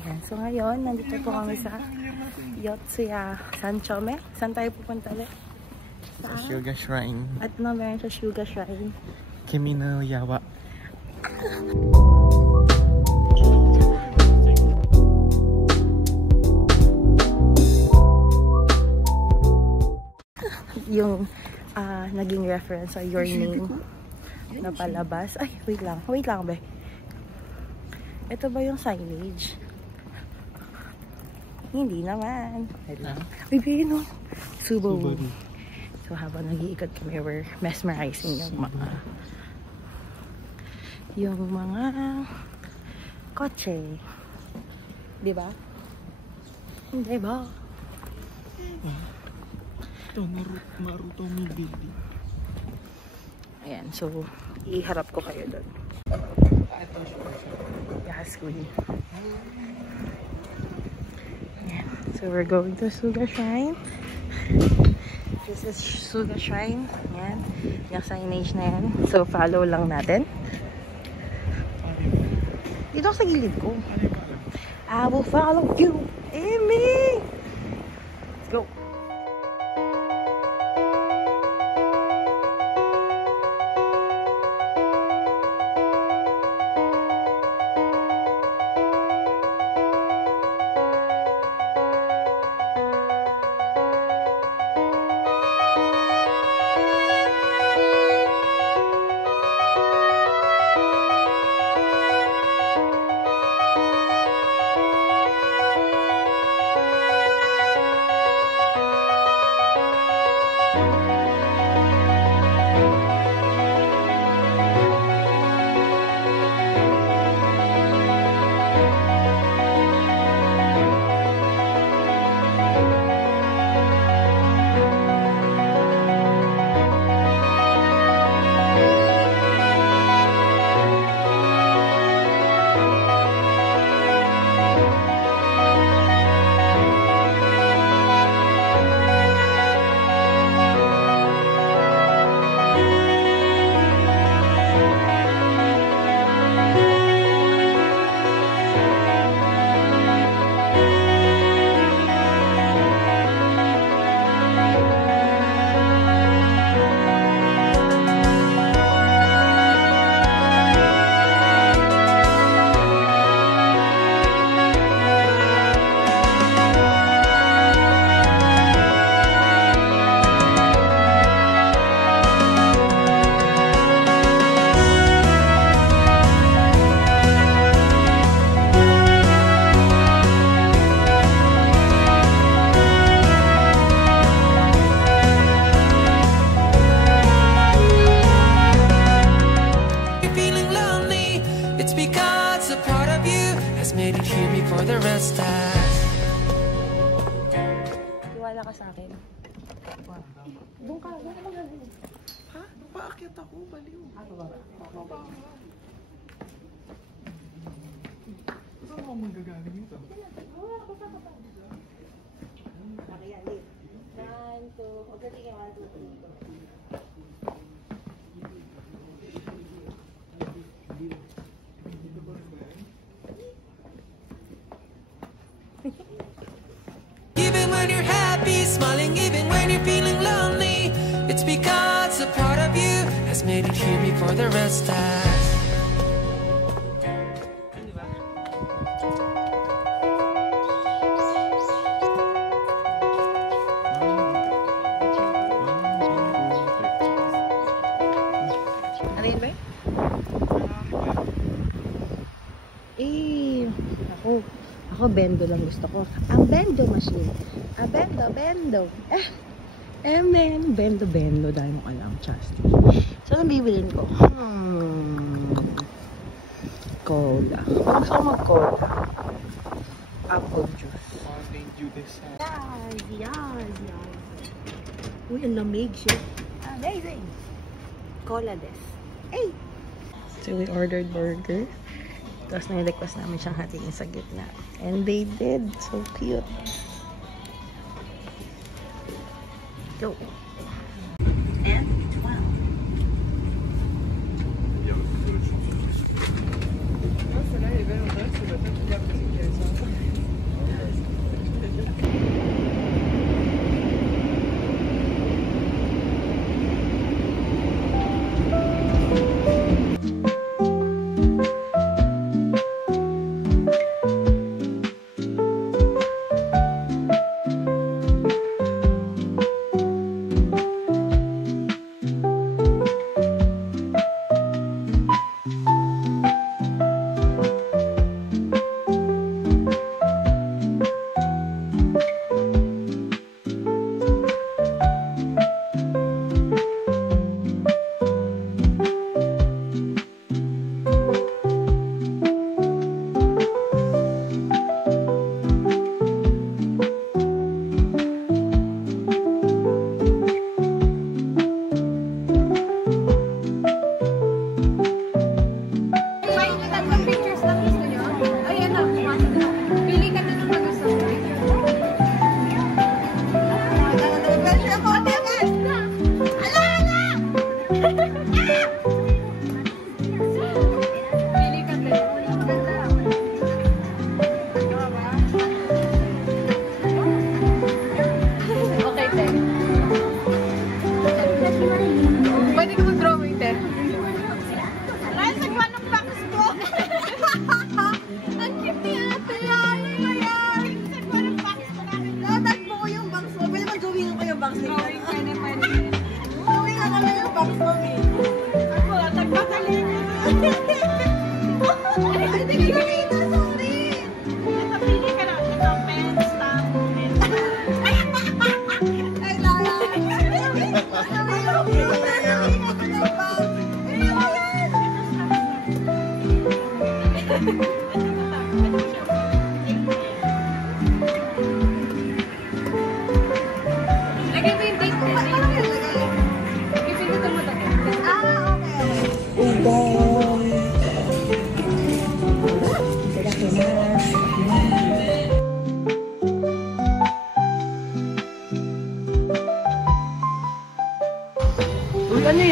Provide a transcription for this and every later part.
Ayan. So ngayon, nandito po kami sa Yotsuya Sanchome. Saan tayo pupunta ulit? Sa Suga Shrine. At no, meron sa Suga Shrine. Kimi no Yawa. Yung naging reference sa your name na palabas. Ay, wait lang. Wait lang, be. Ito ba yung signage? Hindi naman. Wait lang. Uy, be, no? Subaru. So, habang nag-iikot kami, we're mesmerizing yung mga kotse. Diba? Diba? Ito, Naruto building. Ayan, so, iharap ko kayo doon. Yes, queen. Ayan, so we're going to Suga Shrine. This is Suga Shrine. Ayan, yung signage na yan. So, follow lang natin. Dito sa gilid ko. I will follow you, Amy! Let's go! Tiwala ka sa akin. Doon ka. Ha? Paakyat ako, baliw. Saan ako magagaling ito? Even when you're happy, smiling even when you're feeling lonely, it's because a part of you has made it here before the rest has. Ano yun ba? Ako bendo lang gusto ko. Ang bendo machine. Bendo. Bendo. Dahil mo alam, Chasti. So, anong bibilin ko? Cola. Gusto ko mag-cola. Apple juice. Yeah. Uy, ang lamig siya. Amazing. Cola des. Hey! So, we ordered burger. Tapos na-request namin siyang hatiin sa gitna. And they did. So cute. Go. And 12.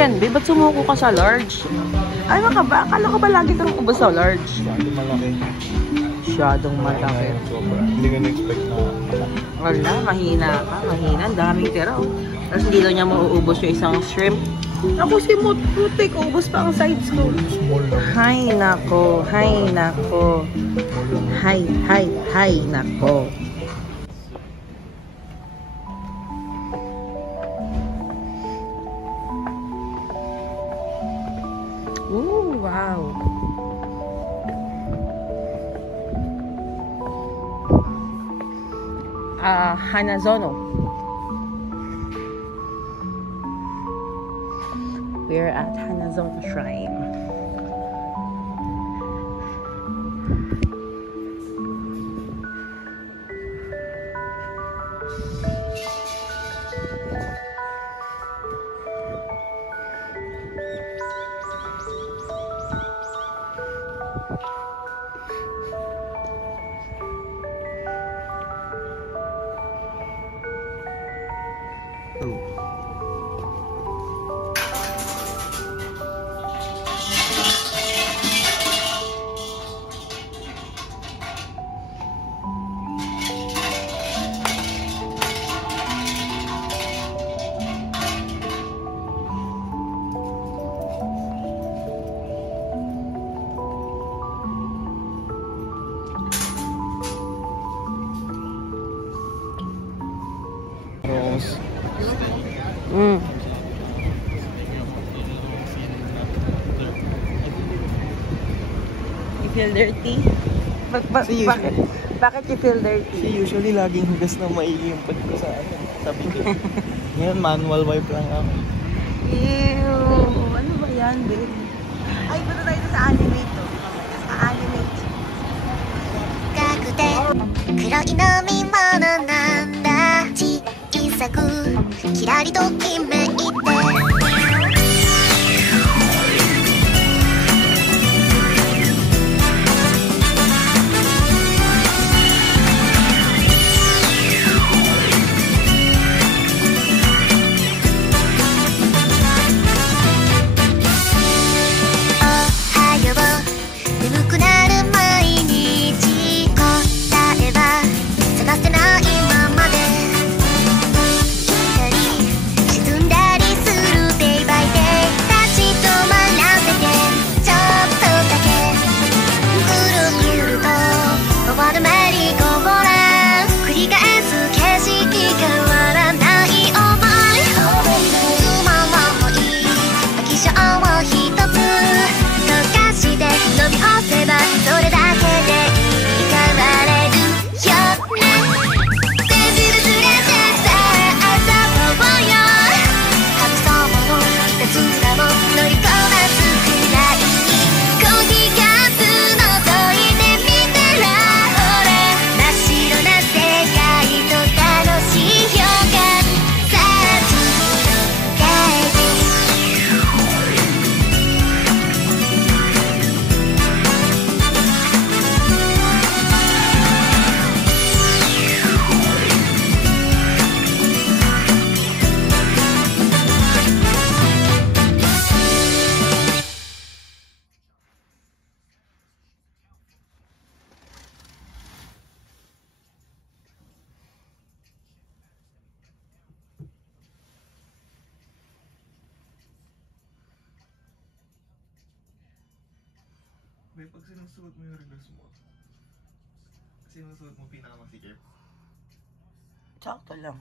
yan? Babe, ba't sumuko ka sa large? Ano ka ba? Akala ko ba lagi kang ubos sa large? Masyado malaki. Masyadong malaki. Sobra. Hindi ko na-expect na. Wala, mahina ka. Mahina. Ang daming tira. Oh. Tapos hindi daw niya mauubos yung isang shrimp. Ako si Mutik. Ubos pa ang sides ko. Small lang. Hay nako. Hay nako. Hay nako. Ooh, wow. Hanazono. We're at Hanazono Shrine. Rose. You feel dirty? Kasi Bakit? Bakit you feel dirty? Kasi usually laging hugas na maigi yung pad ko sa sabi ko. Ngayon manual wipe lang ako. Ew! Ano ba yan, babe? Ay, punta tayo sa animate to. Animate. くて黒い飲み物なんだ小さくキラリときめいてMay pag sinusuot mo yung regas mo, sinusuot mo pinakamasikip. Sakto lang.